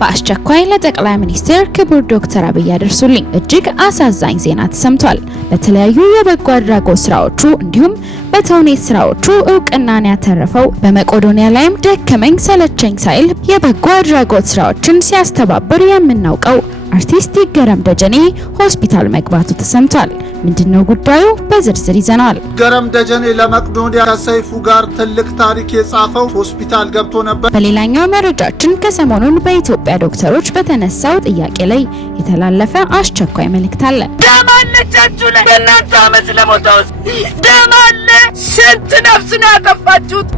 በአስቸኳይ ለጠቅላይ ሚኒስትር ክቡር ዶክተር አብይ አድርሱልኝ። እጅግ አሳዛኝ ዜና ተሰምቷል። በተለያዩ የበጎ አድራጎት ስራዎቹ እንዲሁም በተውኔት ስራዎቹ እውቅናን ያተረፈው በመቄዶንያ ላይም ደከመኝ ሰለቸኝ ሳይል የበጎ አድራጎት ስራዎችን ሲያስተባብር የምናውቀው አርቲስት ይገረም ደጀኔ ሆስፒታል መግባቱ ተሰምቷል። ምንድነው ጉዳዩ? በዝርዝር ይዘናል። ይገረም ደጀኔ ለመቄዶንያ ከሰይፉ ጋር ትልቅ ታሪክ የጻፈው ሆስፒታል ገብቶ ነበር። በሌላኛው መረጃችን ከሰሞኑን በኢትዮጵያ ዶክተሮች በተነሳው ጥያቄ ላይ የተላለፈ አስቸኳይ መልእክት አለ። ደም አለቻችሁ ላይ በእናንተ አመት ለሞተው ደም አለ። ስንት ነፍስ ነው ያጠፋችሁት?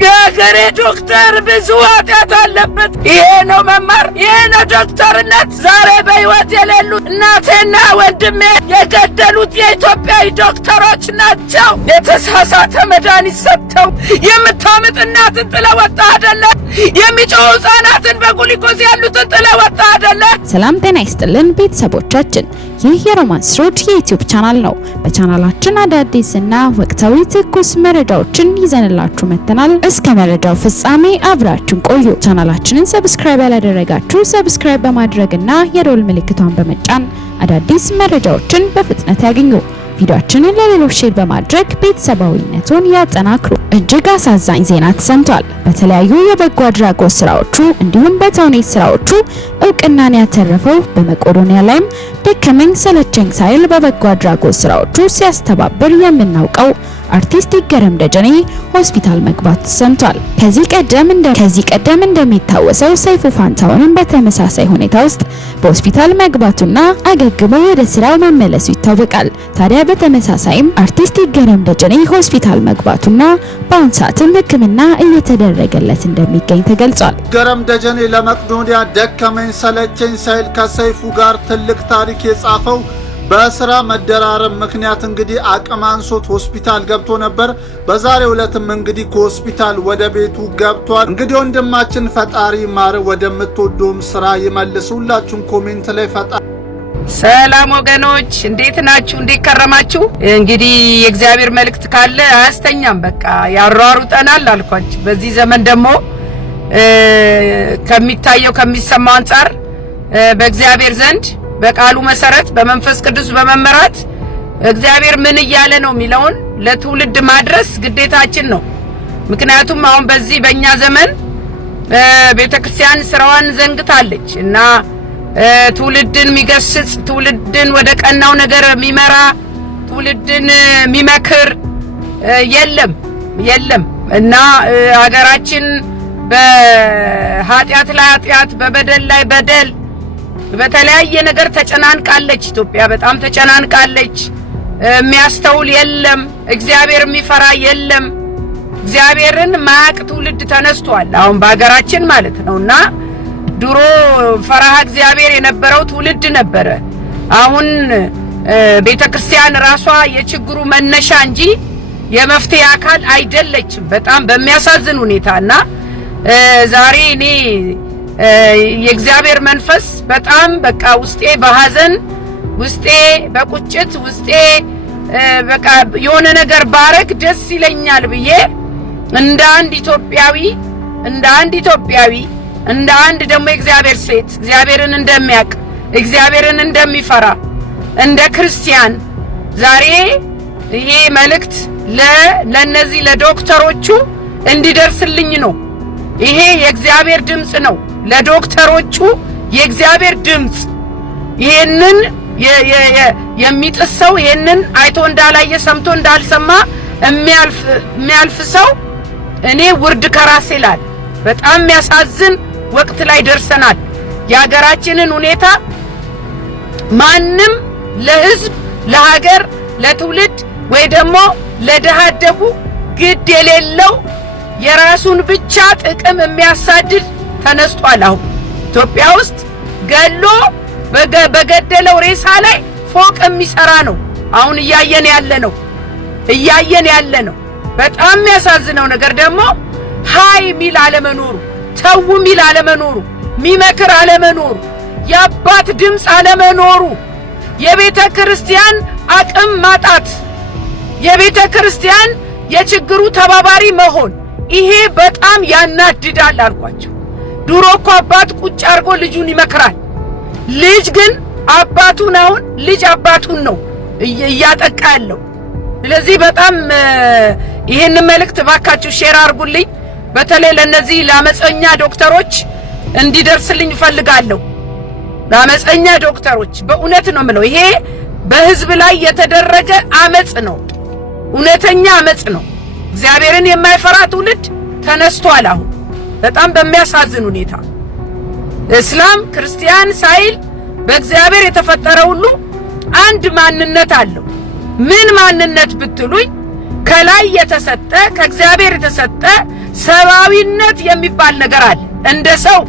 የሀገሬ ዶክተር ብዙ ኃጢአት አለበት። ይሄ ነው መማር፣ ይሄ ነው ዶክተርነት። ዛሬ በህይወት የሌሉት እናቴና ወንድሜ የገደሉት የኢትዮጵያዊ ዶክተሮች ናቸው። የተሳሳተ መድኃኒት ሰጥተው የምታምጥ እናትን ጥለወጣ አይደለ? የሚጮሁ ህጻናትን በጉሊኮስ ያሉትን ጥለወጣ አይደለ? ሰላም ጤና ይስጥልን ቤተሰቦቻችን፣ ይህ የሮማንስ ሮድ የዩቲዩብ ቻናል ነው። በቻናላችን አዳዲስና ወቅታዊ ትኩስ መረጃዎችን ይዘንላችሁ መጥተናል። እስከ መረጃው ፍጻሜ አብራችሁን ቆዩ። ቻናላችንን ሰብስክራይብ ያላደረጋችሁ ሰብስክራይብ በማድረግና የደወል ምልክቷን በመጫን አዳዲስ መረጃዎችን በፍጥነት ያገኙ። ቪዲዮአችንን ለሌሎች ሼር በማድረግ ቤተሰባዊነቱን ያጠናክሩ። እጅግ አሳዛኝ ዜና ተሰምቷል። በተለያዩ የበጎ አድራጎት ስራዎቹ እንዲሁም በተውኔት ስራዎቹ እውቅናን ያተረፈው በመቄዶንያ ላይም ደከመኝ ሰለቸኝ ሳይል በበጎ አድራጎት ስራዎቹ ሲያስተባብር የምናውቀው አርቲስት ይገረም ደጀኔ ሆስፒታል መግባቱ ተሰምቷል። ከዚህ ቀደም እንደሚታወሰው ሰይፉ ፋንታሁንም በተመሳሳይ ሁኔታ ውስጥ በሆስፒታል መግባቱና አገግሞ ወደ ስራው መመለሱ ይታወቃል። ታዲያ በተመሳሳይም አርቲስት ይገረም ደጀኔ ሆስፒታል መግባቱና በአሁኑ ሰዓትም ሕክምና እየተደረገለት እንደሚገኝ ተገልጿል። ይገረም ደጀኔ ለመቄዶንያ ደከመኝ ሰለቸኝ ሳይል ከሰይፉ ጋር ትልቅ ታሪክ የጻፈው በስራ መደራረብ ምክንያት እንግዲህ አቅም አንሶት ሆስፒታል ገብቶ ነበር። በዛሬው ዕለትም እንግዲህ ከሆስፒታል ወደ ቤቱ ገብቷል። እንግዲህ ወንድማችን ፈጣሪ ማረ ወደምትወዱም ስራ ይመልስ። ሁላችሁም ኮሜንት ላይ ፈጣሪ ሰላም ወገኖች፣ እንዴት ናችሁ? እንዴት ከረማችሁ? እንግዲህ የእግዚአብሔር መልእክት ካለ አያስተኛም። በቃ ያሯሩጠናል አልኳችሁ። በዚህ ዘመን ደግሞ ከሚታየው ከሚሰማው አንፃር በእግዚአብሔር ዘንድ በቃሉ መሰረት በመንፈስ ቅዱስ በመመራት እግዚአብሔር ምን እያለ ነው የሚለውን ለትውልድ ማድረስ ግዴታችን ነው። ምክንያቱም አሁን በዚህ በእኛ ዘመን ቤተክርስቲያን ስራዋን ዘንግታለች እና ትውልድን የሚገስጽ ትውልድን ወደ ቀናው ነገር የሚመራ ትውልድን የሚመክር የለም እና ሀገራችን በኃጢአት ላይ ኃጢአት በበደል ላይ በደል በተለያየ ነገር ተጨናንቃለች። ኢትዮጵያ በጣም ተጨናንቃለች። የሚያስተውል የለም፣ እግዚአብሔር የሚፈራ የለም። እግዚአብሔርን ማያቅ ትውልድ ተነስቷል አሁን በሀገራችን ማለት ነውና ድሮ ፈራሃ እግዚአብሔር የነበረው ትውልድ ነበረ። አሁን ቤተክርስቲያን ራሷ የችግሩ መነሻ እንጂ የመፍትሄ አካል አይደለችም በጣም በሚያሳዝን ሁኔታና ዛሬ እኔ የእግዚአብሔር መንፈስ በጣም በቃ ውስጤ በሐዘን ውስጤ በቁጭት ውስጤ በቃ የሆነ ነገር ባረግ ደስ ይለኛል ብዬ እንደ አንድ ኢትዮጵያዊ እንደ አንድ ደግሞ የእግዚአብሔር ሴት እግዚአብሔርን እንደሚያውቅ እግዚአብሔርን እንደሚፈራ እንደ ክርስቲያን ዛሬ ይሄ መልእክት ለነዚህ ለዶክተሮቹ እንዲደርስልኝ ነው። ይሄ የእግዚአብሔር ድምጽ ነው ለዶክተሮቹ የእግዚአብሔር ድምጽ። ይሄንን የሚጥሰው ይሄንን አይቶ እንዳላየ ሰምቶ እንዳልሰማ የሚያልፍ ሰው እኔ ውርድ ከራሴ ይላል። በጣም የሚያሳዝን ወቅት ላይ ደርሰናል። የሀገራችንን ሁኔታ ማንም ለህዝብ ለሀገር ለትውልድ ወይ ደግሞ ለደሃደጉ ግድ የሌለው የራሱን ብቻ ጥቅም የሚያሳድድ ተነስቷል። አሁን ኢትዮጵያ ውስጥ ገሎ በገደለው ሬሳ ላይ ፎቅ የሚሰራ ነው አሁን እያየን ያለ ነው። በጣም የሚያሳዝነው ነገር ደግሞ ሃይ ሚል አለመኖሩ፣ ተው ሚል አለመኖሩ፣ ሚመክር አለመኖሩ፣ የአባት ድምጽ አለመኖሩ፣ የቤተ ክርስቲያን አቅም ማጣት፣ የቤተ ክርስቲያን የችግሩ ተባባሪ መሆን፣ ይሄ በጣም ያናድዳል አልኳቸው። ድሮ እኮ አባት ቁጭ አርጎ ልጁን ይመክራል። ልጅ ግን አባቱን አሁን ልጅ አባቱን ነው እያጠቃ ያለው። ስለዚህ በጣም ይሄን መልእክት ባካችሁ ሼር አድርጉልኝ። በተለይ ለነዚህ ለአመፀኛ ዶክተሮች እንዲደርስልኝ ፈልጋለሁ። ለአመፀኛ ዶክተሮች በእውነት ነው የምለው፣ ይሄ በህዝብ ላይ የተደረገ አመጽ ነው፣ እውነተኛ አመጽ ነው። እግዚአብሔርን የማይፈራ ትውልድ ተነስቷል። አሁን በጣም በሚያሳዝን ሁኔታ እስላም ክርስቲያን ሳይል በእግዚአብሔር የተፈጠረ ሁሉ አንድ ማንነት አለው። ምን ማንነት ብትሉኝ ከላይ የተሰጠ ከእግዚአብሔር የተሰጠ ሰብአዊነት የሚባል ነገር አለ። እንደ ሰው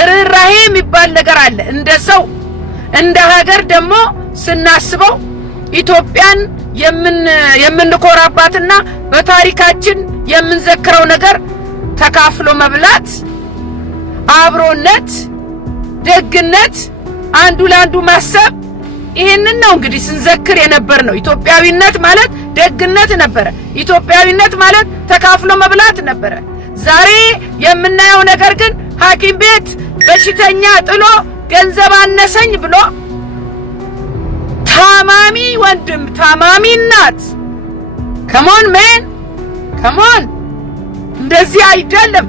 ርህራሄ የሚባል ነገር አለ እንደ ሰው። እንደ ሀገር ደግሞ ስናስበው ኢትዮጵያን የምንኮራባትና በታሪካችን የምንዘክረው ነገር ተካፍሎ መብላት፣ አብሮነት፣ ደግነት፣ አንዱ ለአንዱ ማሰብ፣ ይሄንን ነው እንግዲህ ስንዘክር የነበር ነው። ኢትዮጵያዊነት ማለት ደግነት ነበረ። ኢትዮጵያዊነት ማለት ተካፍሎ መብላት ነበረ። ዛሬ የምናየው ነገር ግን ሐኪም ቤት በሽተኛ ጥሎ ገንዘብ አነሰኝ ብሎ ታማሚ ወንድም ታማሚ እናት ከሞን ሜን ከሞን እንደዚህ አይደለም።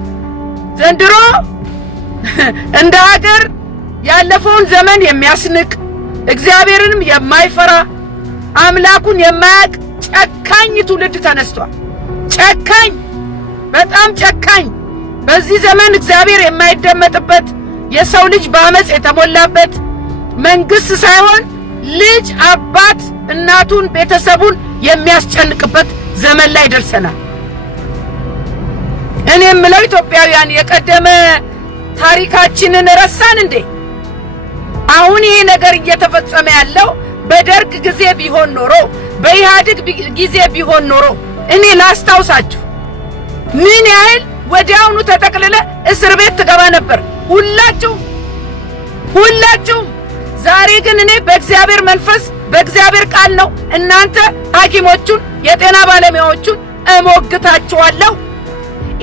ዘንድሮ እንደ ሀገር ያለፈውን ዘመን የሚያስንቅ እግዚአብሔርንም የማይፈራ አምላኩን የማያውቅ ጨካኝ ትውልድ ተነስቷል። ጨካኝ፣ በጣም ጨካኝ። በዚህ ዘመን እግዚአብሔር የማይደመጥበት የሰው ልጅ በአመጽ የተሞላበት መንግስት ሳይሆን ልጅ አባት እናቱን ቤተሰቡን የሚያስጨንቅበት ዘመን ላይ ደርሰናል። እኔ የምለው ኢትዮጵያውያን የቀደመ ታሪካችንን ረሳን እንዴ? አሁን ይሄ ነገር እየተፈጸመ ያለው በደርግ ጊዜ ቢሆን ኖሮ በኢህአዴግ ጊዜ ቢሆን ኖሮ እኔ ላስታውሳችሁ ምን ያህል ወዲያውኑ ተጠቅልለ እስር ቤት ትገባ ነበር ሁላችሁም። ዛሬ ግን እኔ በእግዚአብሔር መንፈስ በእግዚአብሔር ቃል ነው እናንተ ሐኪሞቹን የጤና ባለሙያዎቹን እሞግታችኋለሁ።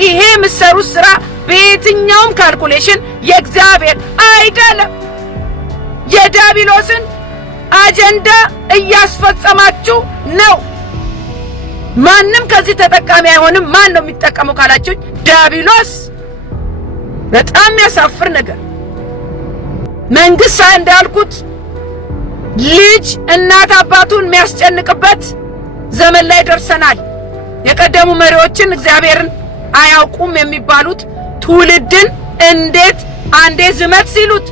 ይሄ የምትሰሩት ስራ በየትኛውም ካልኩሌሽን የእግዚአብሔር አይደለም። የዲያብሎስን አጀንዳ እያስፈጸማችሁ ነው። ማንም ከዚህ ተጠቃሚ አይሆንም። ማን ነው የሚጠቀመው ካላችሁ ዲያብሎስ። በጣም ያሳፍር ነገር። መንግስት እንዳልኩት ልጅ እናት አባቱን የሚያስጨንቅበት ዘመን ላይ ደርሰናል። የቀደሙ መሪዎችን እግዚአብሔርን አያውቁም የሚባሉት ትውልድን እንዴት አንዴ ዝመት ሲሉት፣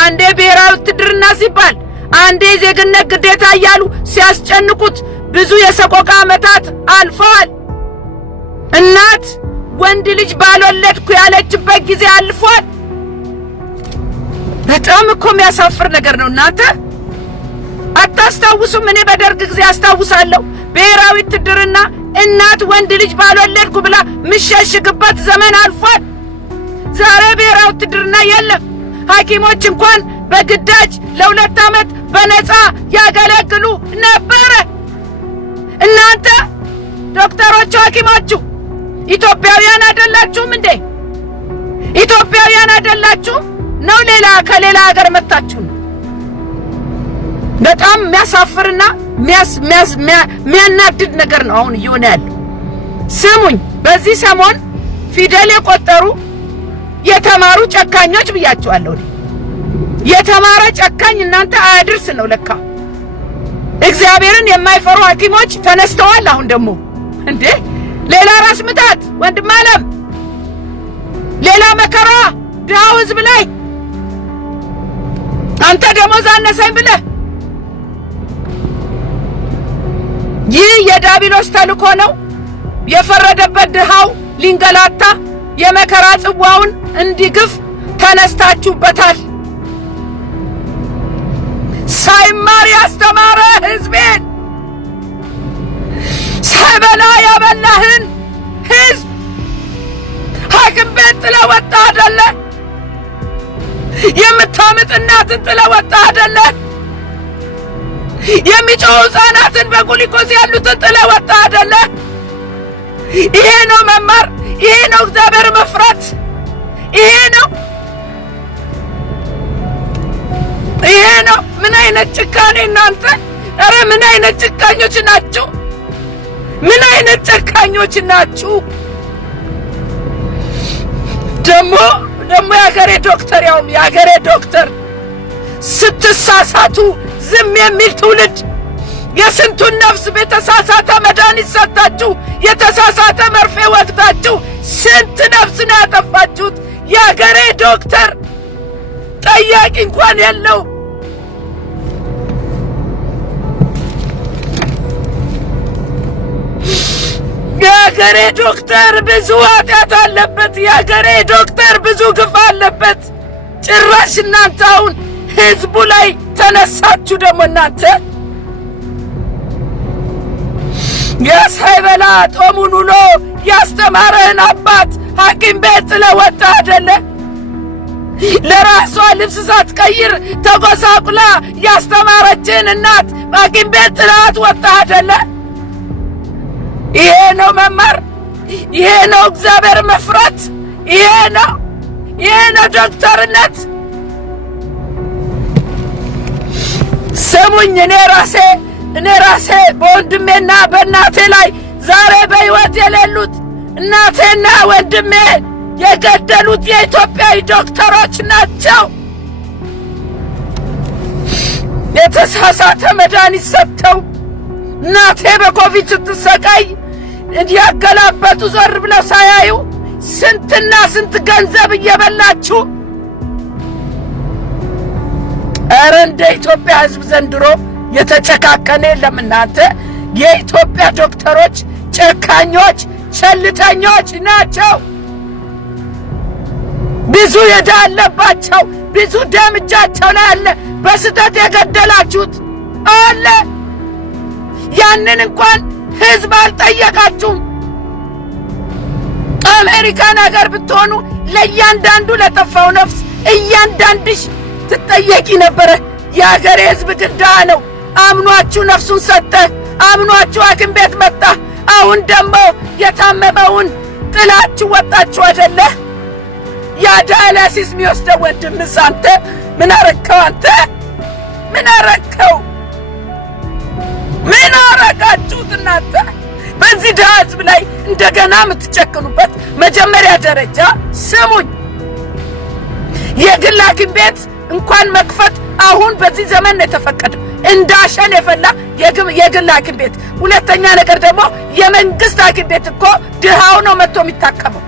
አንዴ ብሔራዊ ውትድርና ሲባል፣ አንዴ ዜግነት ግዴታ እያሉ ሲያስጨንቁት ብዙ የሰቆቃ ዓመታት አልፈዋል። እናት ወንድ ልጅ ባልወለድኩ ያለችበት ጊዜ አልፏል። በጣም እኮ የሚያሳፍር ነገር ነው። እናንተ አታስታውሱም? እኔ በደርግ ጊዜ አስታውሳለሁ። ብሔራዊ ውትድርና እናት ወንድ ልጅ ባልወለድኩ ብላ ምሸሽግበት ዘመን አልፏል። ዛሬ ብሔራዊ ውትድርና የለም። ሐኪሞች እንኳን በግዳጅ ለ2 ዓመት በነፃ ያገለግሉ ነበረ። እናንተ ዶክተሮቹ ሐኪሞቹ ኢትዮጵያውያን አይደላችሁም እንዴ? ኢትዮጵያውያን አይደላችሁም ነው? ሌላ ከሌላ ሀገር መጣችሁ? በጣም የሚያሳፍርና የሚያናድድ ነገር ነው አሁን እየሆነ ያለው። ስሙኝ፣ በዚህ ሰሞን ፊደል የቆጠሩ የተማሩ ጨካኞች ብያቸዋለሁ። የተማረ ጨካኝ እናንተ አያድርስ ነው ለካ። እግዚአብሔርን የማይፈሩ ሐኪሞች ተነስተዋል። አሁን ደግሞ እንዴ ሌላ ራስ ምታት ወንድም ዓለም፣ ሌላ መከራ ድሃው ህዝብ ላይ አንተ ደሞዝ አነሰኝ ብለህ። ይህ የዲያብሎስ ተልእኮ ነው። የፈረደበት ድሃው ሊንገላታ የመከራ ጽዋውን እንዲግፍ ተነስታችሁበታል። ሳይማር ያስተማረ ህዝቤን ሳይበላ ያበላህን ህዝብ ሐኪም ቤት ጥለህ ወጣህ አይደለ? የምታምጥ እናትን ጥለህ ወጣህ አይደለ? የሚጮሁ ሕፃናትን በጉሊኮስ ያሉትን ጥለህ ወጣህ አይደለ? ይሄ ነው መማር፣ ይሄ ነው እግዚአብሔር መፍራት፣ ይሄ ነው ነው? ምን አይነት ጭካኔ እናንተ! ኧረ ምን አይነት ጭካኞች ናችሁ! ምን አይነት ጨካኞች ናችሁ! ደግሞ የሀገሬ ዶክተር የሀገሬ ዶክተር ስትሳሳቱ ዝም የሚል ትውልድ የስንቱን ነፍስ በተሳሳተ መድኃኒት ሰጣችሁ፣ የተሳሳተ መርፌ ወግታችሁ ስንት ነፍስ ነው ያጠፋችሁት? የሀገሬ ዶክተር ጠያቂ እንኳን የለው። የሀገሬ ዶክተር ብዙ ኃጢአት አለበት። የሀገሬ ዶክተር ብዙ ግፍ አለበት። ጭራሽ እናንተ አሁን ህዝቡ ላይ ተነሳችሁ። ደግሞ እናንተ የሳይበላ ጦሙን ውሎ ያስተማረህን አባት ሐኪም ቤት ጥለህ ወጣህ አይደለ? ለራሷ ልብስ ሳትቀይር ተጎሳቁላ ያስተማረችህን እናት ሐኪም ቤት ጥለሃት ወጣህ አይደለ? ይሄ ነው መማር? ይሄ ነው እግዚአብሔር መፍራት? ይሄ ነው ዶክተርነት? ስሙኝ፣ እኔ ራሴ በወንድሜና በእናቴ ላይ ዛሬ በሕይወት የሌሉት እናቴና ወንድሜ የገደሉት የኢትዮጵያዊ ዶክተሮች ናቸው። የተሳሳተ መድኃኒት ሰጥተው እናቴ በኮቪድ ስትሰቃይ እንዲያገላበጡ ዞር ብለው ሳያዩ ስንትና ስንት ገንዘብ እየበላችሁ። ኧረ እንደ ኢትዮጵያ ሕዝብ ዘንድሮ የተጨካከነ የለም። እናንተ የኢትዮጵያ ዶክተሮች ጨካኞች፣ ቸልተኞች ናቸው። ብዙ ዕዳ አለባቸው። ብዙ ደም እጃቸው ላይ አለ። በስተት የገደላችሁት አለ። ያንን እንኳን ሕዝብ አልጠየቃችሁም። አሜሪካን ሀገር ብትሆኑ ለእያንዳንዱ ለጠፋው ነፍስ እያንዳንድሽ ትጠየቂ ነበረ። የሀገሬ ሕዝብ ግን ድሃ ነው። አምኗችሁ ነፍሱን ሰጠ። አምኗችሁ ሐኪም ቤት መጣ። አሁን ደግሞ የታመመውን ጥላችሁ ወጣችሁ አይደለ? ያ ዳያሊሲስ የሚወስደው ወንድምስ አንተ ምን አረከው? አንተ ምን አረከው? ምን አረጋችሁት እናንተ? በዚህ ድሃ ሕዝብ ላይ እንደገና የምትጨክኑበት መጀመሪያ ደረጃ ስሙኝ፣ የግል ሐኪም ቤት እንኳን መክፈት አሁን በዚህ ዘመን ነው የተፈቀደው። እንዳሸን የፈላ የግል ሐኪም ቤት። ሁለተኛ ነገር ደግሞ የመንግስት ሐኪም ቤት እኮ ድሃው ነው መጥቶ የሚታከመው።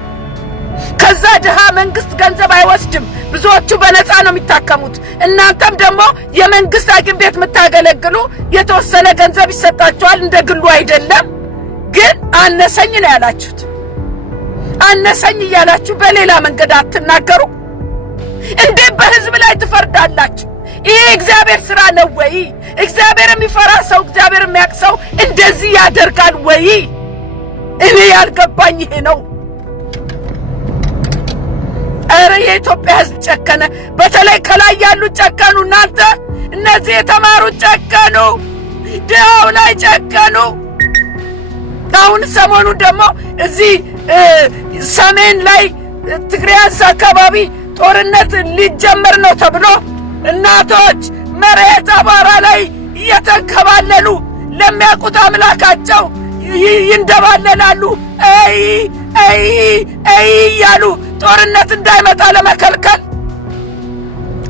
ከዛ ድሃ መንግስት ገንዘብ አይወስድም። ብዙዎቹ በነፃ ነው የሚታከሙት። እናንተም ደግሞ የመንግስት ሐኪም ቤት የምታገለግሉ የተወሰነ ገንዘብ ይሰጣችኋል፣ እንደ ግሉ አይደለም። ግን አነሰኝ ነው ያላችሁት። አነሰኝ እያላችሁ በሌላ መንገድ አትናገሩ። እንዴት በህዝብ ላይ ትፈርዳላችሁ? ይሄ እግዚአብሔር ሥራ ነው ወይ? እግዚአብሔር የሚፈራ ሰው፣ እግዚአብሔር የሚያውቅ ሰው እንደዚህ ያደርጋል ወይ? እኔ ያልገባኝ ይሄ ነው። ኧረ የኢትዮጵያ ህዝብ ጨከነ። በተለይ ከላይ ያሉት ጨከኑ። እናንተ እነዚህ የተማሩት ጨከኑ፣ ድሃው ላይ ጨከኑ። አሁን ሰሞኑን ደግሞ እዚህ ሰሜን ላይ ትግራይ አካባቢ ጦርነት ሊጀመር ነው ተብሎ እናቶች መሬት አቧራ ላይ እየተንከባለሉ ለሚያውቁት አምላካቸው ይንደባለላሉ። አይ እያሉ ጦርነት እንዳይመጣ ለመከልከል።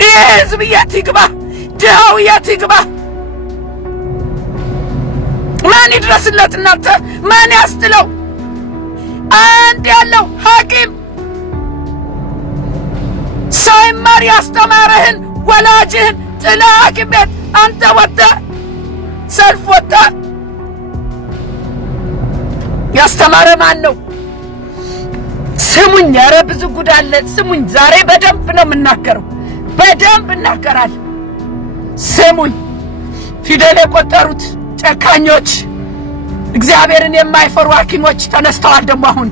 ይህ ህዝብ የት ይግባ? ድሃው የት ይግባ? ማን ይድረስለት? እናንተ ማን ያስጥለው? አንድ ያለው ሐኪም ሳይማር ያስተማረህን ወላጅህን ጥለህ ሐኪም ቤት አንተ ወጥተህ ሰልፍ ወጥተህ ያስተማረ ማን ነው? ስሙኝ፣ ኧረ ብዙ ጉድ አለ። ስሙኝ፣ ዛሬ በደንብ ነው የምናገረው፣ በደንብ እናገራለሁ። ስሙኝ፣ ፊደል የቆጠሩት ጨካኞች፣ እግዚአብሔርን የማይፈሩ ሐኪሞች ተነስተዋል። ደግሞ አሁን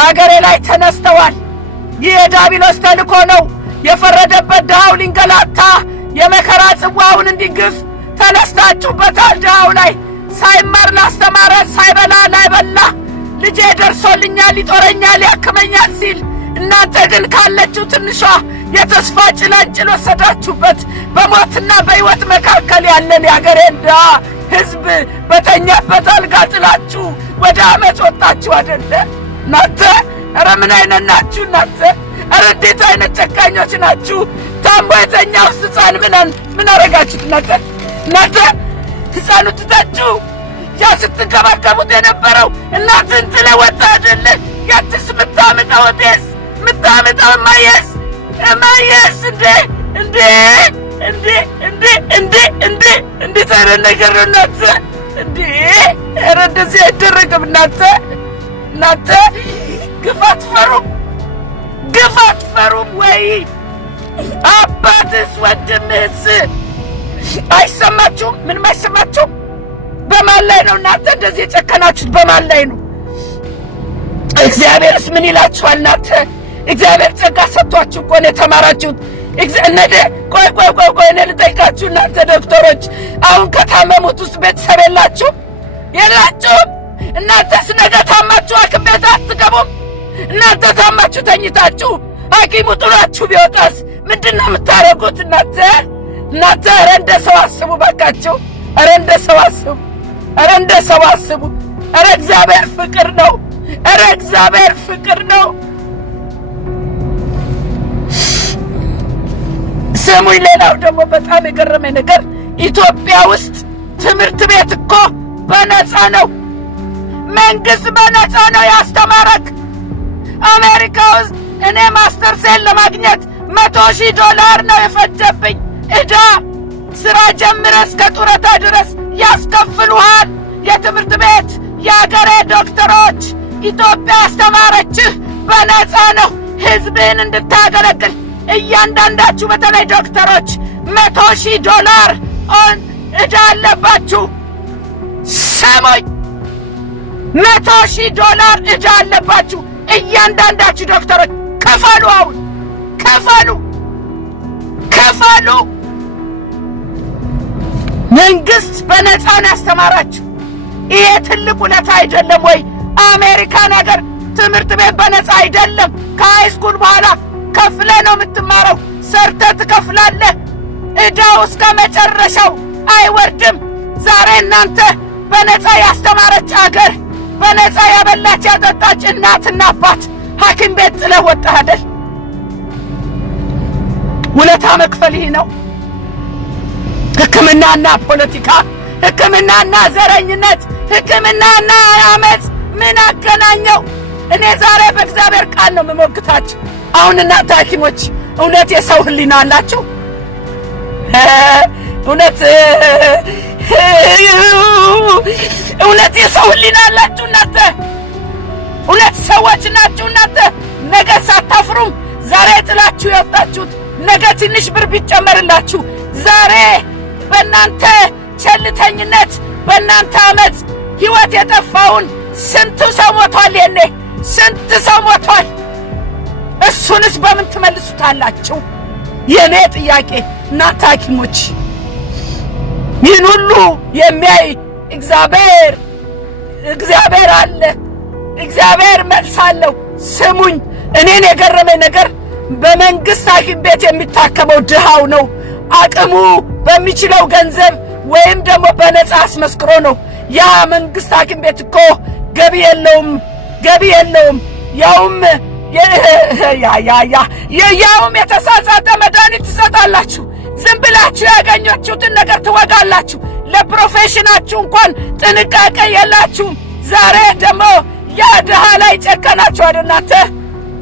አገሬ ላይ ተነስተዋል። ይህ የዲያብሎስ ተልእኮ ነው። የፈረደበት ድሃው ሊንገላታ የመከራ ጽዋውን እንዲግፍ ተነስታችሁበታል። ድሃው ላይ ሳይማር ላስተማረ፣ ሳይበላ ላይበላ ልጄ ደርሶልኛል፣ ይጦረኛል፣ ያክመኛል ሲል እናንተ ግን ካለችው ትንሿ የተስፋ ጭላንጭል ወሰዳችሁበት። በሞትና በሕይወት መካከል ያለን የአገሬን ድሃ ሕዝብ በተኛበት አልጋ ጥላችሁ ወደ አመፅ ወጣችሁ አይደለ እናንተ? ኧረ ምን አይነት ናችሁ እናንተ? ኧረ እንዴት አይነት ጨካኞች ናችሁ? ታሞ የተኛው ሕፃን ምን አረጋችሁት እናንተ? ሕፃኑ ትታችሁ ያ ስትንከባከቡት የነበረው እናትን ጥለህ ወጣ አይደለ? ያትስ ምታምጠው ጤስ ምታምጠው ማየስ እንዴት አይነት ነገር ነው እናንተ? ኧረ እንደዚህ አይደረግም እናንተ ግፍ አትፈሩም ወይ? አባትስ ወንድምህስ አይሰማችሁም? ምንም አይሰማችሁም? በማን ላይ ነው እናንተ እንደዚህ የጨከናችሁት? በማን ላይ ነው? እግዚአብሔርስ ምን ይላችኋል እናንተ? እግዚአብሔር ጸጋ ሰጥቷችሁ እኮ ነው የተማራችሁት። ቆይ እኔ ልጠይቃችሁ እናንተ ዶክተሮች፣ አሁን ከታመሙት ውስጥ ቤተሰብ የላችሁም? እናንተስ ነገ ታማችሁ ሐኪም ቤት አትገቡም? እናንተ ታማችሁ ተኝታችሁ ሐኪሙ ጥሏችሁ ቢወጣስ ምንድን ነው የምታረጉት እናንተ? ኧረ እንደ ሰው አስቡ ባካችሁ። ኧረ እንደ ሰው አስቡ። ኧረ እግዚአብሔር ፍቅር ነው። ስሙኝ፣ ሌላው ደግሞ በጣም የገረመኝ ነገር ኢትዮጵያ ውስጥ ትምህርት ቤት እኮ በነፃ ነው። መንግስት በነፃ ነው ያስተማረክ። አሜሪካ ውስጥ እኔ ማስተርሴን ለማግኘት $100,000 ነው የፈጀብኝ። ዕዳ ስራ ጀምረ እስከ ጡረታ ድረስ ያስከፍሉሃል። የትምህርት ቤት የአገሬ ዶክተሮች ኢትዮጵያ ያስተማረችህ በነፃ ነው፣ ህዝብህን እንድታገለግል። እያንዳንዳችሁ በተለይ ዶክተሮች $100,000 ዕዳ አለባችሁ። ሰሞኝ $100,000 ዕዳ አለባችሁ እያንዳንዳችሁ ዶክተሮች። ከፈሉ፣ አሁን ከፈሉ። መንግስት በነፃ ነው ያስተማራችሁ። ይሄ ትልቅ ውለታ አይደለም ወይ? አሜሪካን ሀገር ትምህርት ቤት በነፃ አይደለም። ከሃይስኩል በኋላ ከፍለ ነው የምትማረው። ሰርተ ትከፍላለህ። ዕዳው እስከ መጨረሻው አይወርድም። ዛሬ እናንተ በነፃ ያስተማረች አገር፣ በነፃ ያበላች ያጠጣች እናትና አባት ሐኪም ቤት ጥለህ ወጣህ አይደል? ውለታ መክፈል ይህ ነው። ሕክምናና ፖለቲካ፣ ሕክምናና ዘረኝነት፣ ሕክምናና አመፅ ምን አገናኘው? እኔ ዛሬ በእግዚአብሔር ቃል ነው የምሞግታችሁ። አሁን እናንተ ሐኪሞች እውነት የሰው ህሊና አላችሁ? እውነት የሰው ህሊና አላችሁ እናንተ? እውነት ሰዎች ናችሁ እናንተ? ነገ ሳታፍሩም ዛሬ ጥላችሁ ያወጣችሁት ነገ ትንሽ ብር ቢጨመርላችሁ ዛሬ በእናንተ ቸልተኝነት በእናንተ አመፅ ሕይወት የጠፋውን ስንት ሰው ሞቷል። የኔ ስንት ሰው ሞቷል። እሱንስ በምን ትመልሱታላችሁ? የኔ ጥያቄ እናንተ ሐኪሞች፣ ይህን ሁሉ የሚያይ እግዚአብሔር አለ። እግዚአብሔር መልስ አለው። ስሙኝ፣ እኔን የገረመኝ ነገር በመንግስት ሐኪም ቤት የሚታከመው ድሃው ነው። አቅሙ በሚችለው ገንዘብ ወይም ደግሞ በነፃ አስመስክሮ ነው። ያ መንግስት ሐኪም ቤት እኮ ገቢ የለውም። ያውም የተሳሳተ መድኃኒት ትሰጣላችሁ። ዝም ብላችሁ ያገኛችሁትን ነገር ትወጋላችሁ። ለፕሮፌሽናችሁ እንኳን ጥንቃቄ የላችሁም። ዛሬ ደግሞ ያ ድሃ ላይ ጨከናችሁ አይደል እናንተ?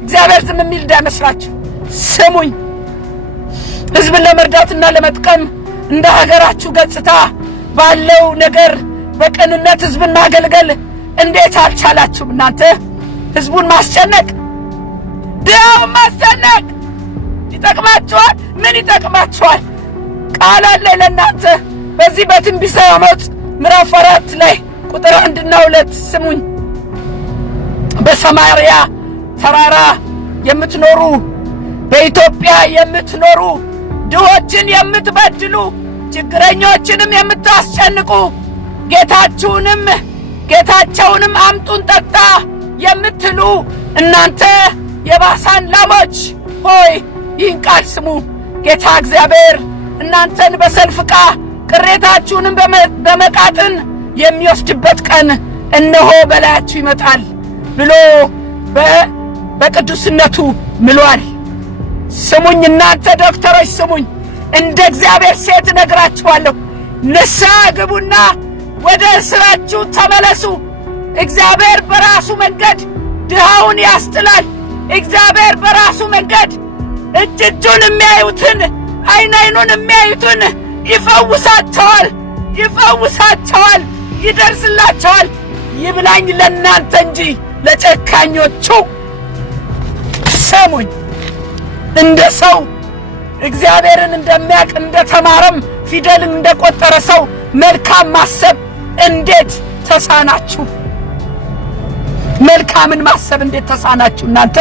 እግዚአብሔር ዝም የሚል እንዳይመስላችሁ። ስሙኝ፣ ህዝብን ለመርዳትና ለመጥቀም እንደ ሀገራችሁ ገጽታ ባለው ነገር በቅንነት ህዝብን ማገልገል እንዴት አልቻላችሁም እናንተ? ህዝቡን ማስጨነቅ፣ ድሃውን ማስጨነቅ ይጠቅማችኋል? ምን ይጠቅማችኋል? ቃል አለ ለእናንተ በዚህ በትንቢተ አሞጽ ምዕራፍ 4 ላይ ቁጥር 1 እና 2 ስሙኝ። በሰማርያ ተራራ የምትኖሩ፣ በኢትዮጵያ የምትኖሩ፣ ድሆችን የምትበድሉ፣ ችግረኞችንም የምታስጨንቁ፣ ጌታቸውንም አምጡን ጠጣ የምትሉ እናንተ የባሳን ላሞች ሆይ ይህን ቃል ስሙ። ጌታ እግዚአብሔር እናንተን በሰልፍ ዕቃ ቅሬታችሁንም በመቃጥን የሚወስድበት ቀን እነሆ በላያችሁ ይመጣል ብሎ በቅዱስነቱ ምሏል። ስሙኝ እናንተ ዶክተሮች ስሙኝ፣ እንደ እግዚአብሔር ሴት እነግራችኋለሁ። ንስሐ ግቡና ወደ ስራችሁ ተመለሱ። እግዚአብሔር በራሱ መንገድ ድሃውን ያስጥላል። እግዚአብሔር በራሱ መንገድ እጁን የሚያዩትን አይኑን የሚያዩትን ይፈውሳቸዋል፣ ይደርስላቸዋል። ይብላኝ ለእናንተ እንጂ ለጨካኞቹ። ስሙኝ፣ እንደ ሰው እግዚአብሔርን እንደሚያውቅ እንደተማረም ፊደልን እንደቆጠረ ሰው መልካም ማሰብ እንዴት ተሳናችሁ? መልካምን ማሰብ እንዴት ተሳናችሁ? እናንተ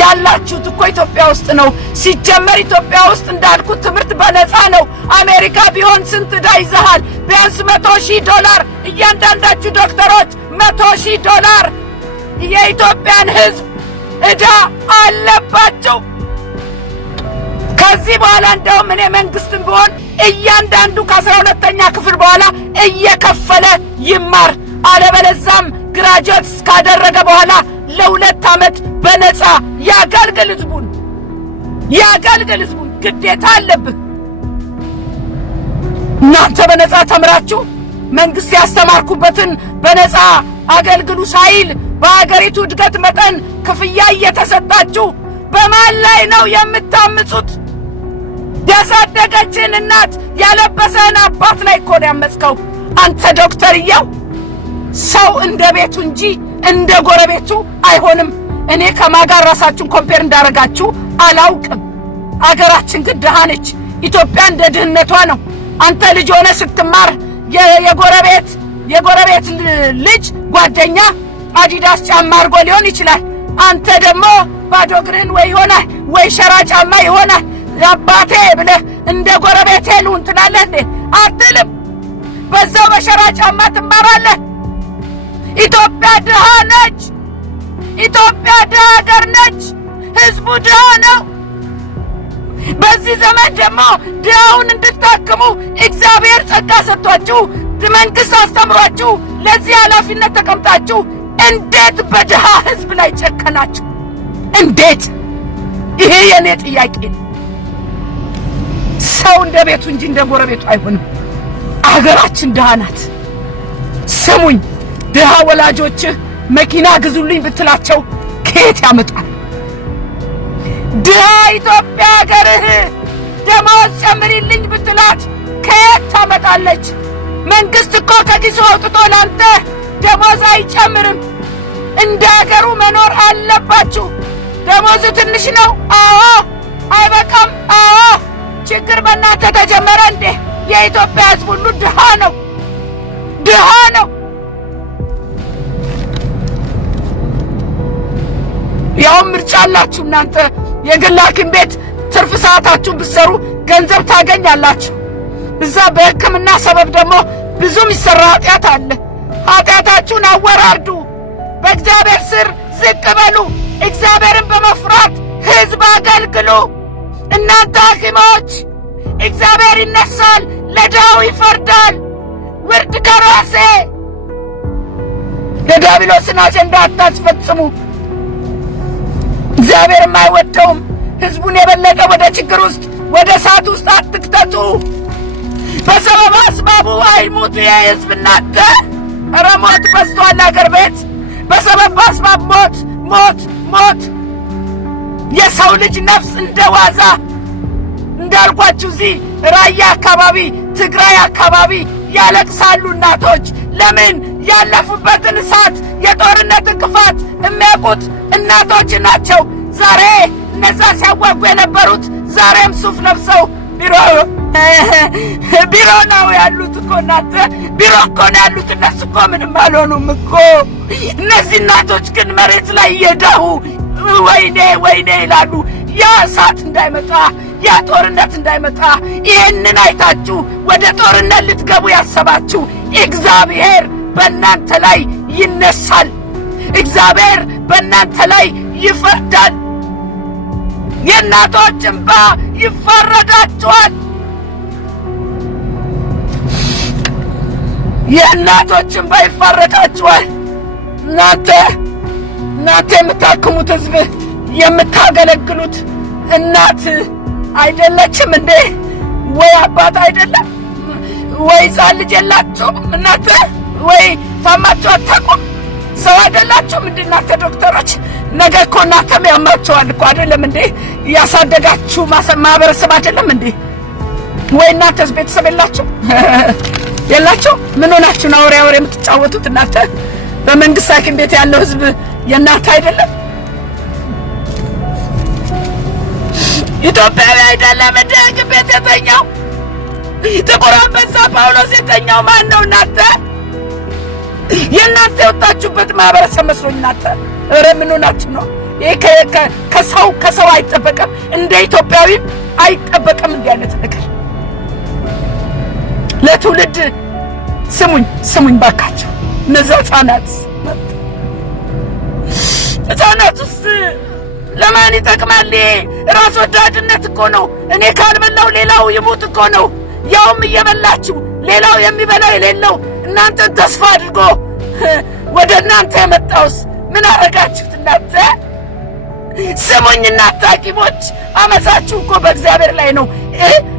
ያላችሁት እኮ ኢትዮጵያ ውስጥ ነው። ሲጀመር ኢትዮጵያ ውስጥ እንዳልኩት ትምህርት በነፃ ነው። አሜሪካ ቢሆን ስንት ዕዳ ይዘሃል? ቢያንስ $100,000 እያንዳንዳችሁ ዶክተሮች $100,000 የኢትዮጵያን ሕዝብ ዕዳ አለባቸው። ከዚህ በኋላ እንደውም እኔ መንግስትም ቢሆን እያንዳንዱ ከ12ኛ ክፍል በኋላ እየከፈለ ይማር፣ አለበለዚያም ግራጁዌት ካደረገ በኋላ ለ2 ዓመት በነፃ ያገልግል ሕዝቡን። ግዴታ አለብህ። እናንተ በነፃ ተምራችሁ መንግስት ያስተማርኩበትን በነፃ አገልግሉ ሳይል በአገሪቱ እድገት መጠን ክፍያ እየተሰጣችሁ በማን ላይ ነው የምታምጹት? ያሳደገችን እናት ያለበሰን አባት ላይ እኮ ነው ያመጽከው። አንተ ዶክተርየው ሰው እንደ ቤቱ እንጂ እንደ ጎረቤቱ አይሆንም። እኔ ከማጋር ራሳችሁን ኮምፔር እንዳረጋችሁ አላውቅም። አገራችን ግን ድሃ ነች። ኢትዮጵያ እንደ ድህነቷ ነው። አንተ ልጅ ሆነ ስትማር የጎረቤት ልጅ ጓደኛ አዲዳስ ጫማ አርጎ ሊሆን ይችላል። አንተ ደግሞ ባዶ እግርህን ወይ ይሆናል ወይ ሸራ ጫማ ይሆናል። አባቴ ብለህ እንደ ጎረቤቴ ልሁን ትላለህ እንዴ? አትልም። በዛው በሸራ ጫማ ትማራለህ። ኢትዮጵያ ድሃ ነች። ኢትዮጵያ ድሃ ሀገር ነች። ህዝቡ ድሃ ነው። በዚህ ዘመን ደግሞ ድሃውን እንድታክሙ እግዚአብሔር ጸጋ ሰጥቷችሁ መንግስት አስተምሯችሁ ለዚህ ኃላፊነት ተቀምጣችሁ እንዴት በድሃ ህዝብ ላይ ጨከናችሁ? እንዴት? ይሄ የኔ ጥያቄ ነው። ሰው እንደ ቤቱ እንጂ እንደ ጎረቤቱ አይሆንም። አገራችን ድሃ ናት። ስሙኝ፣ ድሃ ወላጆችህ መኪና ግዙልኝ ብትላቸው ከየት ያመጣል? ድሃ ኢትዮጵያ ሀገርህ ደሞዝ ጨምሪልኝ ብትላት ከየት ታመጣለች? መንግስት እኮ ከኪሱ አውጥቶ ላንተ ደሞዝ አይጨምርም። እንደ ሀገሩ መኖር አለባችሁ። ደሞዝ ትንሽ ነው? አዎ። አይበቃም? አዎ። ችግር በእናንተ ተጀመረ እንዴ? የኢትዮጵያ ህዝብ ሁሉ ድሃ ነው። ያው ምርጫ አላችሁ እናንተ። የግል ሐኪም ቤት ትርፍ ሰዓታችሁን ብትሰሩ ገንዘብ ታገኛላችሁ። እዛ በሕክምና ሰበብ ደግሞ ብዙ የሚሰራ ኃጢአት አለ። ኃጢአታችሁን አወራርዱ። በእግዚአብሔር ስር ዝቅ በሉ። እግዚአብሔርን በመፍራት ህዝብ አገልግሉ። እናንተ ሐኪሞች እግዚአብሔር ይነሳል፣ ለድሃው ይፈርዳል። ውርድ ከራሴ የዲያብሎስን አጀንዳ አታስፈጽሙ። እግዚአብሔርም አይወደውም። ህዝቡን የበለጠ ወደ ችግር ውስጥ ወደ እሳት ውስጥ አትክተቱ። በሰበብ አስባቡ አይሙት የህዝብ እናንተ። ኧረ ሞት በዝቷል አገር ቤት። በሰበብ አስባብ ሞት። የሰው ልጅ ነፍስ እንደ ዋዛ እንዳልኳችሁ እዚህ ራያ አካባቢ፣ ትግራይ አካባቢ ያለቅሳሉ እናቶች። ለምን? ያለፉበትን እሳት የጦርነትን ክፋት የሚያውቁት እናቶች ናቸው። ዛሬ እነዛ ሲያዋጉ የነበሩት ዛሬም ሱፍ ለብሰው ቢሮ ነው ያሉት እኮ እናንተ። ቢሮ እኮ ነው ያሉት። እነሱ እኮ ምንም አልሆኑም እኮ። እነዚህ እናቶች ግን መሬት ላይ እየዳሁ ወይኔ ይላሉ። ያ እሳት እንዳይመጣ፣ ያ ጦርነት እንዳይመጣ ይህንን አይታችሁ ወደ ጦርነት ልትገቡ ያሰባችሁ እግዚአብሔር በእናንተ ላይ ይነሳል። እግዚአብሔር በእናንተ ላይ ይፈርዳል። የእናቶች እንባ ይፋረዳችኋል። የእናቶች እንባ ይፋረዳችኋል። እናንተ የምታክሙት ህዝብ የምታገለግሉት እናት አይደለችም እንዴ? ወይ አባት አይደለም ወይ? ሕፃን ልጅ የላችሁም እናንተ? ወይ ታማችሁ አታውቁም? ሰው አይደላችሁም እንዴ እናንተ ዶክተሮች? ነገ እኮ እናንተም ያማችኋል እኮ አይደለም እንዴ? ያሳደጋችሁ ማህበረሰብ አይደለም እንዴ? ወይ እናንተስ ቤተሰብ የላችሁ? ምን ሆናችሁ ነው አውሬ የምትጫወቱት እናንተ? በመንግስት ሐኪም ቤት ያለው ህዝብ የእናንተ አይደለም? ኢትዮጵያዊ አይደለም እንደ ሐኪም ቤት የተኛው? ጥቁር አንበሳ ጳውሎስ የተኛው ማን ነው እናንተ? የእናንተ የወጣችሁበት ማህበረሰብ መስሎኝ እናንተ። ኧረ ምን ሆናችሁ ነው? ይሄ ከሰው አይጠበቅም፣ እንደ ኢትዮጵያዊ አይጠበቅም እንዲህ አይነት ነገር። ለትውልድ ስሙኝ ባካችሁ። እነዚያ ህፃናትስ ለማን ይጠቅማል? ራስ ወዳድነት እኮ ነው። እኔ ካልበላው ሌላው ይሞት እኮ ነው። ያውም እየበላችሁ ሌላው የሚበላው የሌለው እናንተን ተስፋ አድርጎ ወደ እናንተ የመጣውስ ምን አረጋችሁት እናንተ? ስሙኝ እናንተ ሐኪሞች፣ አመፃችሁ እኮ በእግዚአብሔር ላይ ነው።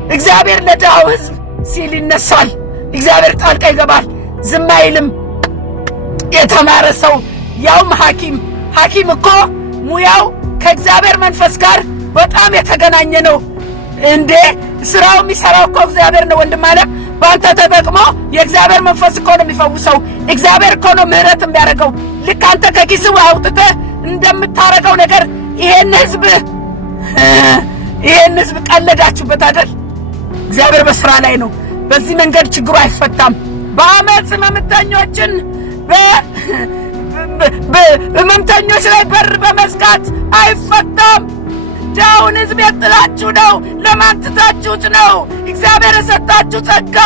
እግዚአብሔር ለድሃው ህዝብ ሲል ይነሳል። እግዚአብሔር ጣልቃ ይገባል፣ ዝም አይልም። የተማረ ሰው ያውም ሐኪም እኮ ሙያው ከእግዚአብሔር መንፈስ ጋር በጣም የተገናኘ ነው እንዴ። ስራው የሚሰራው እኮ እግዚአብሔር ነው ወንድም አለም። በአንተ ተጠቅሞ የእግዚአብሔር መንፈስ እኮ ነው የሚፈውሰው። እግዚአብሔር እኮ ነው ምህረት የሚያደርገው። ልክ አንተ ከኪስህ አውጥተህ እንደምታረገው ነገር ይሄን ህዝብ ቀለዳችሁበት አይደል? እግዚአብሔር በስራ ላይ ነው። በዚህ መንገድ ችግሩ አይፈታም። በአመፅ ህመምተኞች ላይ በር በመዝጋት አይፈታም። ዳውን ህዝብ የጥላችሁ ነው። ለማን ትታችሁት ነው? እግዚአብሔር የሰጣችሁ ጸጋ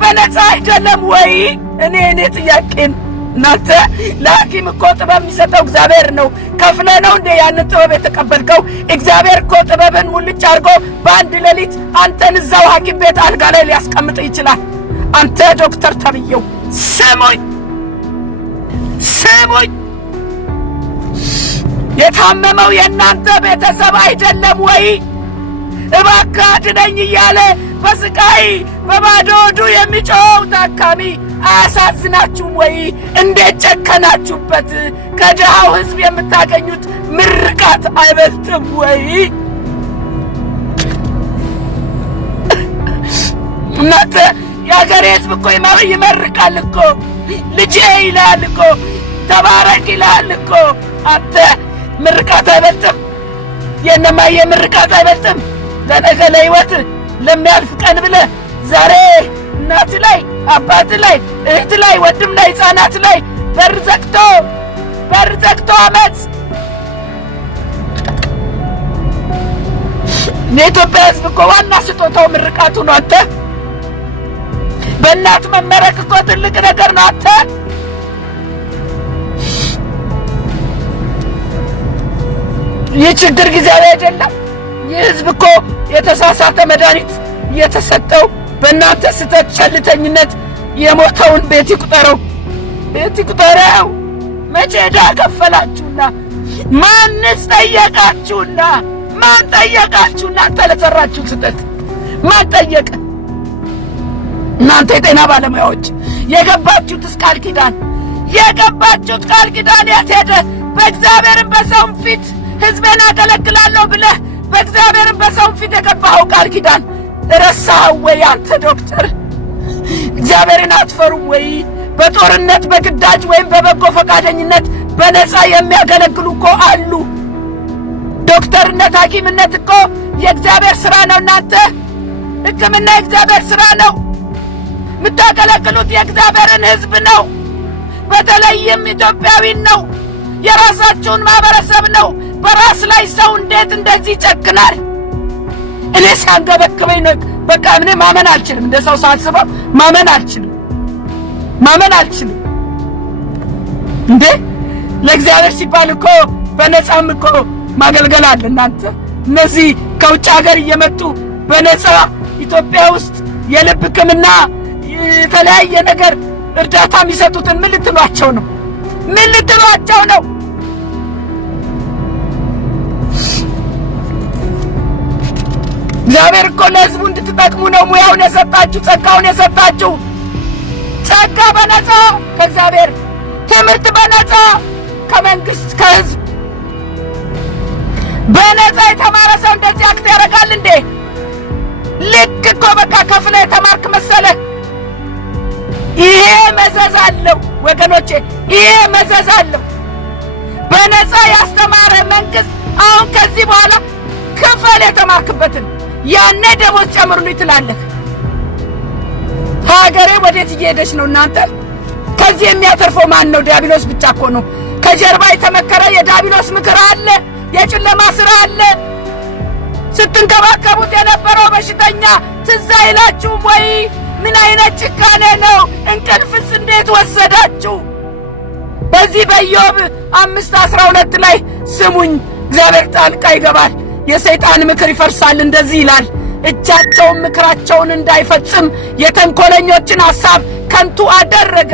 በነፃ አይደለም ወይ? እኔ ጥያቄን እናንተ ለሐኪም እኮ ጥበብ የሚሰጠው እግዚአብሔር ነው። ከፍለ ነው እንደ ያንን ጥበብ የተቀበልከው? እግዚአብሔር እኮ ጥበብን ሙልጭ አድርጎ በአንድ ሌሊት አንተን እዛው ሐኪም ቤት አልጋ ላይ ሊያስቀምጥ ይችላል። አንተ ዶክተር ተብዬው ስሙኝ፣ የታመመው የእናንተ ቤተሰብ አይደለም ወይ? እባክህ አድነኝ እያለ በስቃይ በባዶ ሆዱ የሚጮኸው ታካሚ አያሳዝናችሁም ወይ? እንዴት ጨከናችሁበት? ከድሃው ህዝብ የምታገኙት ምርቃት አይበልጥም ወይ? እናንተ የአገሬ ህዝብ እኮ ይመርቃል እኮ፣ ልጄ ይላል እኮ፣ ተባረክ ይላል እኮ። አንተ ምርቃት አይበልጥም? የእነማዬ ምርቃት አይበልጥም? ለነገ ለህይወት ለሚያልፍ ቀን ብለህ ዛሬ እናት ላይ አባት ላይ እህት ላይ ወንድም ላይ ህፃናት ላይ በር ዘግቶ አመፅ። የኢትዮጵያ ህዝብ እኮ ዋና ስጦታው ምርቃቱ ነው። አንተ በእናት መመረቅ እኮ ትልቅ ነገር ነው። አንተ ይህ ችግር ጊዜያዊ አይደለም። ይህ ህዝብ እኮ የተሳሳተ መድኃኒት የተሰጠው በእናንተ ስህተት ቸልተኝነት የሞተውን ቤት ይቁጠረው። መቼ ዕዳ ከፈላችሁና? ማንስ ጠየቃችሁና? ማን ጠየቃችሁ? እናንተ ለሰራችሁ ስህተት ማን ጠየቀ? እናንተ የጤና ባለሙያዎች የገባችሁት ቃል ኪዳን የት ሄደ? በእግዚአብሔርም በሰውም ፊት ህዝቤን አገለግላለሁ ብለህ በእግዚአብሔርም በሰውም ፊት የገባኸው ቃል ኪዳን ረሳኸው ወይ? አንተ ዶክተር እግዚአብሔርን አትፈሩም ወይ? በጦርነት በግዳጅ ወይም በበጎ ፈቃደኝነት በነፃ የሚያገለግሉ እኮ አሉ። ዶክተርነት ሐኪምነት እኮ የእግዚአብሔር ሥራ ነው። እናንተ ሕክምና የእግዚአብሔር ሥራ ነው። የምታገለግሉት የእግዚአብሔርን ህዝብ ነው። በተለይም ኢትዮጵያዊን ነው። የራሳችሁን ማህበረሰብ ነው። በራስ ላይ ሰው እንዴት እንደዚህ ይጨክናል? እኔ ሲያንገበክበኝ ነው በቃ። እኔ ማመን አልችልም። እንደ ሰው ሳስበው ማመን አልችልም እንዴ! ለእግዚአብሔር ሲባል እኮ በነፃም እኮ ማገልገል አለ። እናንተ እነዚህ ከውጭ ሀገር እየመጡ በነፃ ኢትዮጵያ ውስጥ የልብ ሕክምና የተለያየ ነገር እርዳታ የሚሰጡትን ምን ልትሏቸው ነው? ምን ልትሏቸው ነው? እግዚአብሔር እኮ ለሕዝቡ እንድትጠቅሙ ነው ሙያውን የሰጣችሁ፣ ጸጋውን የሰጣችሁ። ጸጋ በነፃ ከእግዚአብሔር፣ ትምህርት በነፃ ከመንግስት ከሕዝብ። በነፃ የተማረ ሰው እንደዚህ አክት ያደርጋል እንዴ? ልክ እኮ በቃ ከፍለ የተማርክ መሰለ። ይሄ መዘዝ አለው ወገኖቼ፣ ይሄ መዘዝ አለው። በነፃ ያስተማረ መንግስት አሁን ከዚህ በኋላ ክፈል የተማርክበትን፣ ያኔ ደሞዝ ጨምሩልኝ ትላለህ። ሀገሬ ወዴት እየሄደች ነው እናንተ? ከዚህ የሚያተርፈው ማን ነው? ዲያብሎስ ብቻ እኮ ነው። ከጀርባ የተመከረ የዲያብሎስ ምክር አለ፣ የጨለማ ስራ አለ። ስትንከባከቡት የነበረው በሽተኛ ትዝ አይላችሁም ወይ? ምን አይነት ጭካኔ ነው? እንቅልፍስ እንዴት ወሰዳችሁ? በዚህ በኢዮብ 5:12 ላይ ስሙኝ፣ እግዚአብሔር ጣልቃ ይገባል፣ የሰይጣን ምክር ይፈርሳል። እንደዚህ ይላል፣ እጃቸውን ምክራቸውን እንዳይፈጽም የተንኮለኞችን ሐሳብ ከንቱ አደረገ።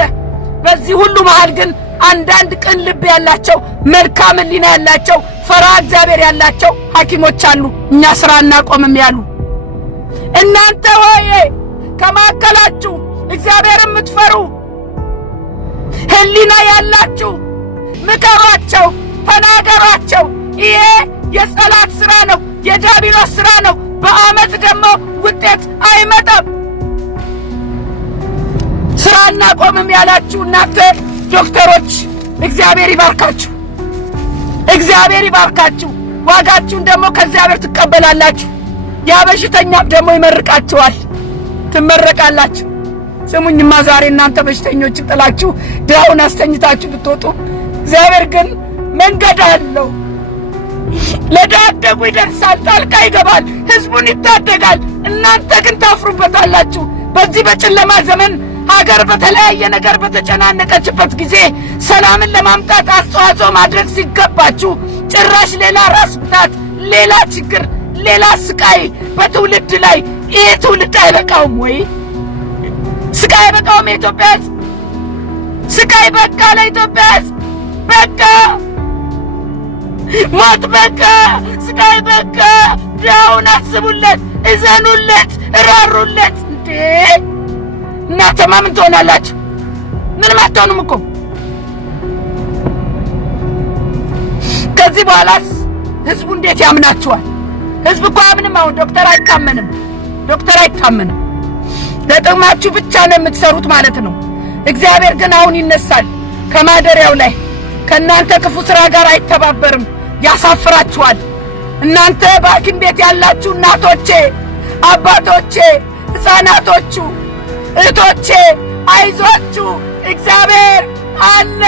በዚህ ሁሉ መሃል ግን አንዳንድ ቅን ልብ ያላቸው፣ መልካም ሕሊና ያላቸው፣ ፈሪሃ እግዚአብሔር ያላቸው ሐኪሞች አሉ፣ እኛ ሥራ እናቆምም ያሉ። እናንተ ሆይ ከማዕከላችሁ እግዚአብሔር የምትፈሩ ሕሊና ያላችሁ ምከሯቸው፣ ተናገሯቸው። ይሄ የጸላት ሥራ ነው፣ የዲያብሎስ ሥራ ነው። በአመት ደግሞ ውጤት አይመጣም። ሥራ እናቆምም ያላችሁ እናንተ ዶክተሮች እግዚአብሔር ይባርካችሁ፣ እግዚአብሔር ይባርካችሁ። ዋጋችሁን ደግሞ ከእግዚአብሔር ትቀበላላችሁ። ያ በሽተኛም ደግሞ ይመርቃችኋል፣ ትመረቃላችሁ። ስሙኝማ ዛሬ እናንተ በሽተኞችን ጥላችሁ ድሃውን አስተኝታችሁ ብትወጡ እግዚአብሔር ግን መንገድ አለው። ለድሃ አደጉ ይደርሳል፣ ጣልቃ ይገባል፣ ሕዝቡን ይታደጋል። እናንተ ግን ታፍሩበታላችሁ። በዚህ በጨለማ ዘመን ሀገር በተለያየ ነገር በተጨናነቀችበት ጊዜ ሰላምን ለማምጣት አስተዋጽኦ ማድረግ ሲገባችሁ ጭራሽ ሌላ ራስ ምታት፣ ሌላ ችግር፣ ሌላ ስቃይ በትውልድ ላይ። ይሄ ትውልድ አይበቃውም ወይ? ስቃይ አይበቃውም? የኢትዮጵያ ሕዝብ ስቃይ በቃ፣ ለኢትዮጵያ ሕዝብ በቃ፣ ሞት በቃ፣ ስቃይ በቃ። ድሃውን አስቡለት፣ እዘኑለት፣ እራሩለት። እንዴ እናንተማ ምን ትሆናላችሁ? ምንም አትሆኑም እኮ። ከዚህ በኋላስ ህዝቡ እንዴት ያምናችኋል? ህዝብ እኮ አያምንም። አሁን ዶክተር አይታመንም፣ ዶክተር አይታመንም። ለጥቅማችሁ ብቻ ነው የምትሰሩት ማለት ነው። እግዚአብሔር ግን አሁን ይነሳል ከማደሪያው ላይ፣ ከእናንተ ክፉ ሥራ ጋር አይተባበርም፣ ያሳፍራችኋል። እናንተ በሐኪም ቤት ያላችሁ እናቶቼ፣ አባቶቼ፣ ሕፃናቶቹ፣ እህቶቼ አይዟችሁ፣ እግዚአብሔር አለ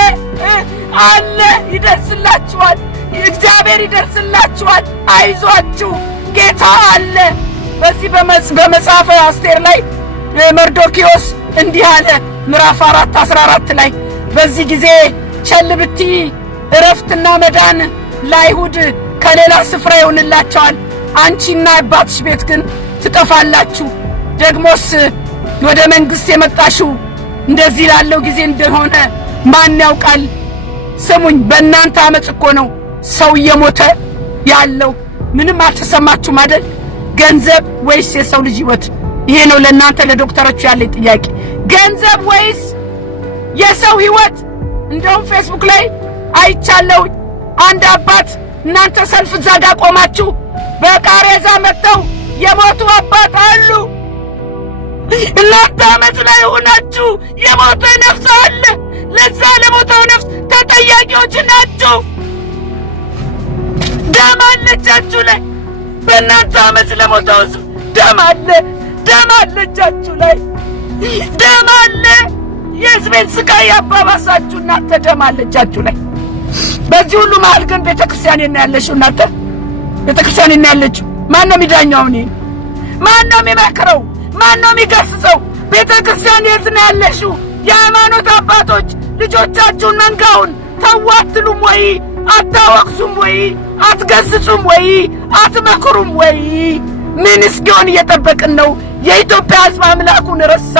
አለ፣ ይደርስላችኋል። እግዚአብሔር ይደርስላችኋል። አይዟችሁ፣ ጌታ አለ። በዚህ በመጽሐፈ አስቴር ላይ መርዶክዮስ እንዲህ አለ፣ ምዕራፍ 4:14 ላይ በዚህ ጊዜ ቸል ብትይ ዕረፍትና መዳን ለአይሁድ ከሌላ ስፍራ ይሆንላቸዋል፣ አንቺና አባትሽ ቤት ግን ትጠፋላችሁ። ደግሞስ ወደ መንግሥት የመጣሽው እንደዚህ ላለው ጊዜ እንደሆነ ማን ያውቃል? ስሙኝ፣ በእናንተ አመፅ እኮ ነው ሰው እየሞተ ያለው። ምንም አልተሰማችሁም አይደል? ገንዘብ ወይስ የሰው ልጅ ሕይወት? ይሄ ነው ለእናንተ ለዶክተሮቹ ያለኝ ጥያቄ። ገንዘብ ወይስ የሰው ሕይወት? እንደውም ፌስቡክ ላይ አይቻለሁ አንድ አባት፣ እናንተ ሰልፍ እዛ ጋር ቆማችሁ በቃሬዛ መጥተው የሞቱ አባት አሉ። እናንተ አመፅ ላይ ሆናችሁ የሞተ ነፍስ አለ። ለዛ ለሞተው ነፍስ ተጠያቂዎች ናችሁ። ደም አለ እጃችሁ ላይ። በእናንተ አመፅ ለሞተው ሕዝብ ደም አለ፣ ደም አለ እጃችሁ ላይ፣ ደም አለ። የሕዝቤን ስቃይ ያባባሳችሁ እናንተ ደም አለ እጃችሁ ላይ። በዚህ ሁሉ መሃል ግን ቤተክርስቲያን ነው ያለችው። እናንተ ቤተክርስቲያን ነው ያለችው። ማን ነው የሚዳኘው? እኔ ማን ነው የሚመክረው? ማን ነው የሚገስጸው? ቤተክርስቲያን የት ነው ያለችው? የሃይማኖት አባቶች ልጆቻችሁን መንጋውን ተው አትሉም ወይ? አታወቅሱም ወይ? አትገስጹም ወይ? አትመክሩም ወይ? ምን እስኪሆን እየጠበቅን ነው? የኢትዮጵያ ሕዝብ አምላኩን ረሳ።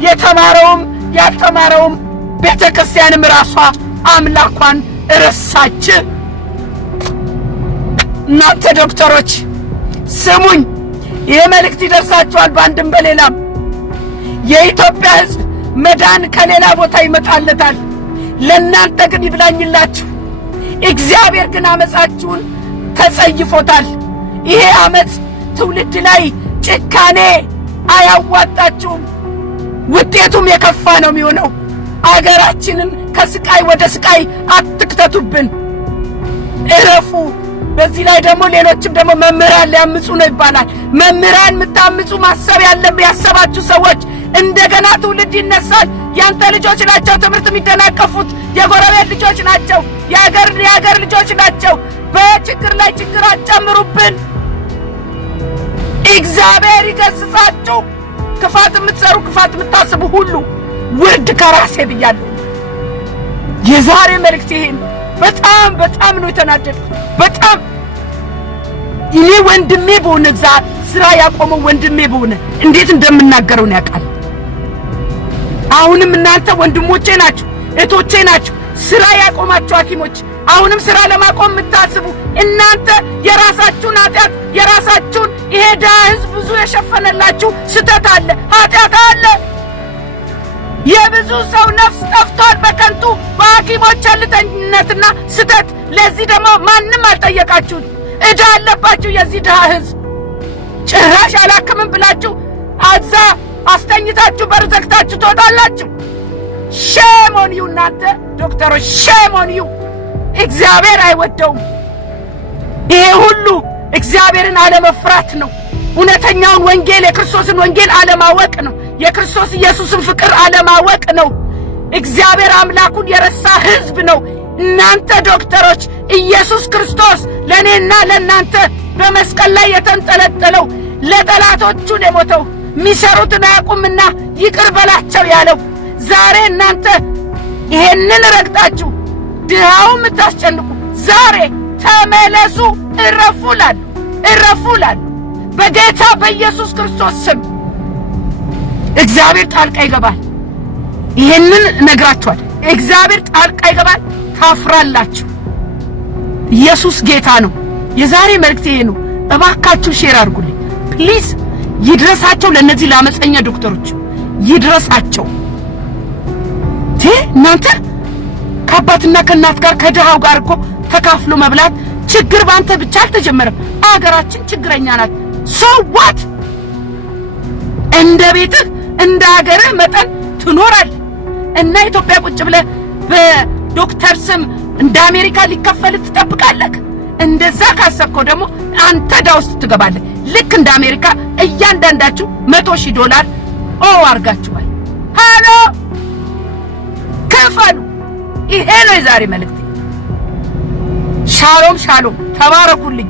የተማረውም ያልተማረውም ቤተ ክርስቲያንም ራሷ አምላኳን ረሳች። እናንተ ዶክተሮች ስሙኝ፣ ይህ መልእክት ይደርሳችኋል በአንድም በሌላም። የኢትዮጵያ ሕዝብ መዳን ከሌላ ቦታ ይመጣለታል። ለእናንተ ግን ይብላኝላችሁ። እግዚአብሔር ግን አመፃችሁን ተጸይፎታል። ይሄ አመፅ ትውልድ ላይ ጭካኔ አያዋጣችሁም። ውጤቱም የከፋ ነው የሚሆነው። አገራችንን ከስቃይ ወደ ስቃይ አትክተቱብን፣ እረፉ። በዚህ ላይ ደግሞ ሌሎችም ደግሞ መምህራን ሊያምፁ ነው ይባላል። መምህራን የምታምፁ ማሰብ ያሰባችሁ ሰዎች እንደገና ትውልድ ይነሳል። ያንተ ልጆች ናቸው ትምህርት የሚደናቀፉት፣ የጎረቤት ልጆች ናቸው፣ የሀገር ልጆች ናቸው። በችግር ላይ ችግር አትጨምሩብን። እግዚአብሔር ይገስጻችሁ። ክፋት የምትሰሩ ክፋት የምታስቡ ሁሉ ውርድ ከራሴ ብያለሁ። የዛሬ መልእክት ይሄን በጣም ነው የተናደድኩት። በጣም እኔ ወንድሜ በሆነ ስራ ያቆመው ወንድሜ በሆነ እንዴት እንደምናገረው ነው ያውቃል። አሁንም እናንተ ወንድሞቼ ናችሁ፣ እህቶቼ ናችሁ። ስራ ያቆማችሁ ሐኪሞች አሁንም ስራ ለማቆም የምታስቡ እናንተ የራሳችሁን ኃጢአት የራሳችሁን ይሄ ድሃ ሕዝብ ብዙ የሸፈነላችሁ ስተት አለ፣ ኃጢአት አለ። የብዙ ሰው ነፍስ ጠፍቷል በከንቱ በሐኪሞች ቸልተኝነትና ስተት። ለዚህ ደግሞ ማንም አልጠየቃችሁት። ዕዳ አለባችሁ የዚህ ድሃ ሕዝብ። ጭራሽ አላክምም ብላችሁ አዛ አስተኝታችሁ በር ዘግታችሁ ትወጣላችሁ። ሼም ኦን ዩ እናንተ ዶክተሮች፣ ሼም ኦን ዩ። እግዚአብሔር አይወደውም። ይሄ ሁሉ እግዚአብሔርን አለመፍራት ነው። እውነተኛውን ወንጌል የክርስቶስን ወንጌል አለማወቅ ነው። የክርስቶስ ኢየሱስን ፍቅር አለማወቅ ነው። እግዚአብሔር አምላኩን የረሳ ሕዝብ ነው። እናንተ ዶክተሮች ኢየሱስ ክርስቶስ ለእኔና ለእናንተ በመስቀል ላይ የተንጠለጠለው ለጠላቶቹን የሞተው የሚሰሩትን አያውቁምና ይቅር በላቸው ያለው ዛሬ እናንተ ይሄንን ረግጣችሁ ድሃው የምታስጨንቁ ዛሬ ተመለሱ፣ እረፉ ላሉ በጌታ በኢየሱስ ክርስቶስ ስም እግዚአብሔር ጣልቃ ይገባል። ይሄንን ነግራችኋል። እግዚአብሔር ጣልቃ ይገባል። ታፍራላችሁ። ኢየሱስ ጌታ ነው። የዛሬ መልእክት ይሄ ነው። እባካችሁ ሼር አድርጉልኝ ፕሊዝ። ይድረሳቸው ለነዚህ ለአመፀኛ ዶክተሮች ይድረሳቸው። እናንተ ከአባትና ከእናት ጋር ከድሃው ጋር እኮ ተካፍሎ መብላት ችግር ባንተ ብቻ አልተጀመረም። አገራችን ችግረኛ ናት። ሰዋት እንደ ቤትህ እንደ ሀገርህ መጠን ትኖራለህ እና ኢትዮጵያ ቁጭ ብለህ በዶክተር ስም እንደ አሜሪካ ሊከፈል ትጠብቃለህ። እንደዛ ካሰብከው ደግሞ አንተ ዕዳ ውስጥ ትገባለህ። ልክ እንደ አሜሪካ እያንዳንዳችሁ $100,000 አርጋችኋል። ሃሎ ክፈሉ። ይሄ ነው የዛሬ መልእክቴ። ሻሎም ተባረኩልኝ።